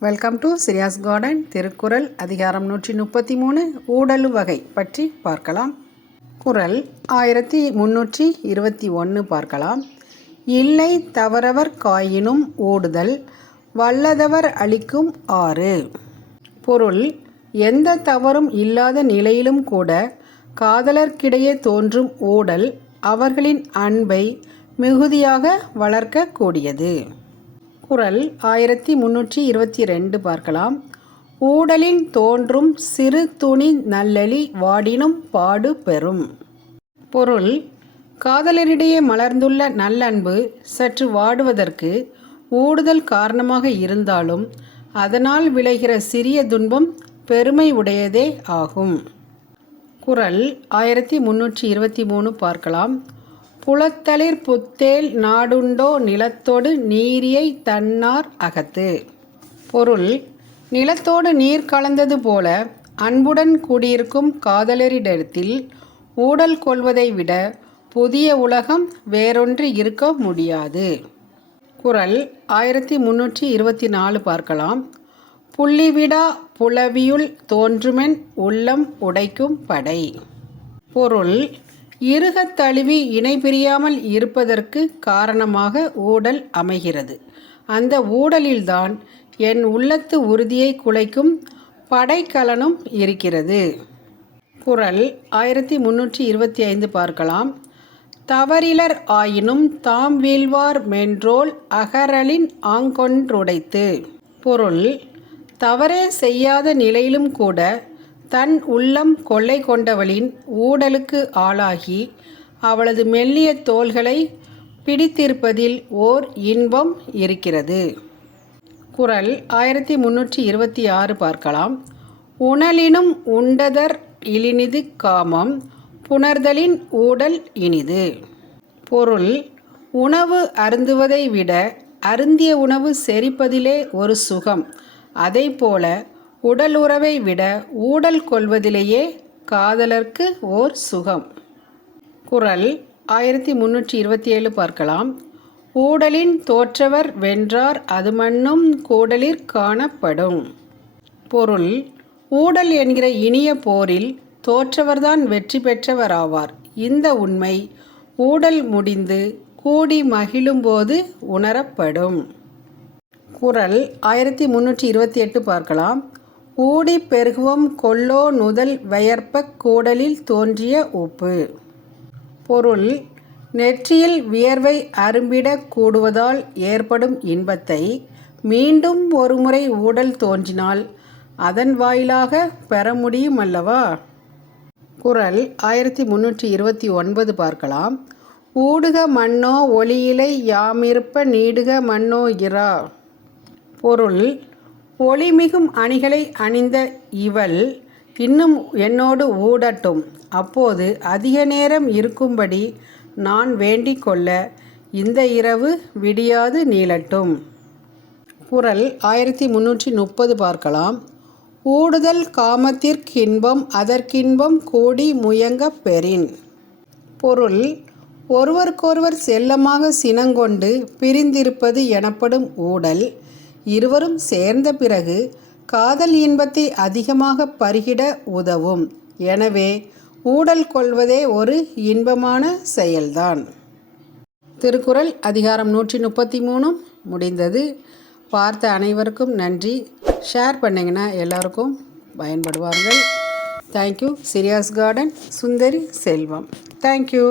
Welcome to Siriya's garden Thirukkural அதிகாரம் நூற்றி முப்பத்தி மூணு ஊடலு வகை பற்றி பார்க்கலாம் குரல் ஆயிரத்தி முன்னூற்றி இருபத்தி ஒன்று பார்க்கலாம் இல்லை தவறவர் காயினும் ஓடுதல் வல்லதவர் அளிக்கும் ஆறு பொருள் எந்த தவறும் இல்லாத நிலையிலும் கூட காதலர்க்கிடையே தோன்றும் ஊடல் அவர்களின் அன்பை மிகுதியாக வளர்க்கக்கூடியது திருக்குறள் ஆயிரத்தி முன்னூற்றி இருபத்தி ரெண்டு பார்க்கலாம். ஊடலின் தோன்றும் சிறு துணி நல்லளி வாடினும் பாடு பெறும் பொருள். காதலரிடையே மலர்ந்துள்ள நல்லன்பு சற்று வாடுவதற்கு ஊடுதல் காரணமாக இருந்தாலும் அதனால் விளைகிற சிறிய துன்பம் பெருமை உடையதே ஆகும். குரல் ஆயிரத்தி முன்னூற்றி இருபத்தி மூணு பார்க்கலாம். புலத்தளிர் புத்தேல் நாடுண்டோ நிலத்தோடு நீரியை தன்னார் அகத்து. பொருள் நிலத்தோடு நீர் கலந்தது போல அன்புடன் கூடியிருக்கும் காதலரிடத்தில் ஊடல் கொள்வதை விட புதிய உலகம் வேறொன்று இருக்க முடியாது. குரல் ஆயிரத்தி முன்னூற்றி இருபத்தி நாலு பார்க்கலாம். புள்ளிவிடா புலவியுள் தோன்றுமென் உள்ளம் உடைக்கும் படை. பொருள் இருகத் தழுவி இணை பிரியாமல் இருப்பதற்கு காரணமாக ஊடல் அமைகிறது. அந்த ஊடலில்தான் என் உள்ளத்து உறுதியை குலைக்கும் படைக்கலனும் இருக்கிறது. குரல் ஆயிரத்தி முன்னூற்றி இருபத்தி ஐந்து பார்க்கலாம். தவறிலர் ஆயினும் தாம் வீழ்வார் மென்றோல் அகரலின் ஆங்கொன்றுடைத்து. பொருள் தவறே செய்யாத நிலையிலும் கூட தன் உள்ளம் கொள்ளை கொண்டவளின் ஊடலுக்கு ஆளாகி அவளது மெல்லிய தோள்களை பிடித்திருப்பதில் ஓர் இன்பம் இருக்கிறது. குரல் ஆயிரத்தி முன்னூற்றி இருபத்தி ஆறு பார்க்கலாம். உணலினும் உண்டதர் இளினிது காமம் புணர்தலின் ஊடல் இனிது. பொருள் உணவு அருந்துவதை விட அருந்திய உணவு செரிப்பதிலே ஒரு சுகம் அதை போல உடல் உறவை விட ஊடல் கொள்வதிலேயே காதலர்க்கு ஓர் சுகம். குரல் ஆயிரத்தி முன்னூற்றி இருபத்தி ஏழு பார்க்கலாம். ஊடலின் தோற்றவர் வென்றார் அது மண்ணும் கூடலிற் காணப்படும். பொருள் ஊடல் என்கிற இனிய போரில் தோற்றவர்தான் வெற்றி பெற்றவராவார். இந்த உண்மை ஊடல் முடிந்து கூடி மகிழும்போது உணரப்படும். குரல் ஆயிரத்தி முன்னூற்றி இருபத்தி எட்டு பார்க்கலாம். கூடி பெருகுவம் கொல்லோ நுதல் வயற்ப கூடலில் தோன்றிய உப்பு. பொருள் நெற்றியில் வியர்வை அரும்பிடக் கூடுவதால் ஏற்படும் இன்பத்தை மீண்டும் ஒருமுறை ஊடல் தோன்றினால் அதன் வாயிலாக பெற முடியும் அல்லவா? குரல் ஆயிரத்தி முன்னூற்றி இருபத்தி ஒன்பது பார்க்கலாம். ஊடுக மண்ணோ ஒளியிலை யாமிருப்ப நீடுக மண்ணோ இரா. பொருள் ஒளிமிகும் அணிகளை அணிந்த இவள் இன்னும் என்னோடு ஊடட்டும். அப்போது அதிக நேரம் இருக்கும்படி நான் வேண்டிக் கொள்ள இந்த இரவு விடியாது நீளட்டும். குரல் ஆயிரத்தி முன்னூற்றி முப்பது பார்க்கலாம். ஊடுதல் காமத்திற்கின்பம் அதற்கின்பம் கூடி முயங்க பெறின். பொருள் ஒருவருக்கொருவர் செல்லமாக சினங்கொண்டு பிரிந்திருப்பது எனப்படும் ஊடல். இருவரும் சேர்ந்த பிறகு காதல் இன்பத்தை அதிகமாக பருகிட உதவும். எனவே ஊடல் கொள்வதே ஒரு இன்பமான செயல்தான். திருக்குறள் அதிகாரம் நூற்றி முப்பத்தி மூணும் முடிந்தது. பார்த்த அனைவருக்கும் நன்றி. ஷேர் பண்ணிங்கன்னா எல்லாருக்கும் பயன்படுவார்கள். Thank you Siriya's garden Sundari Selvam thank you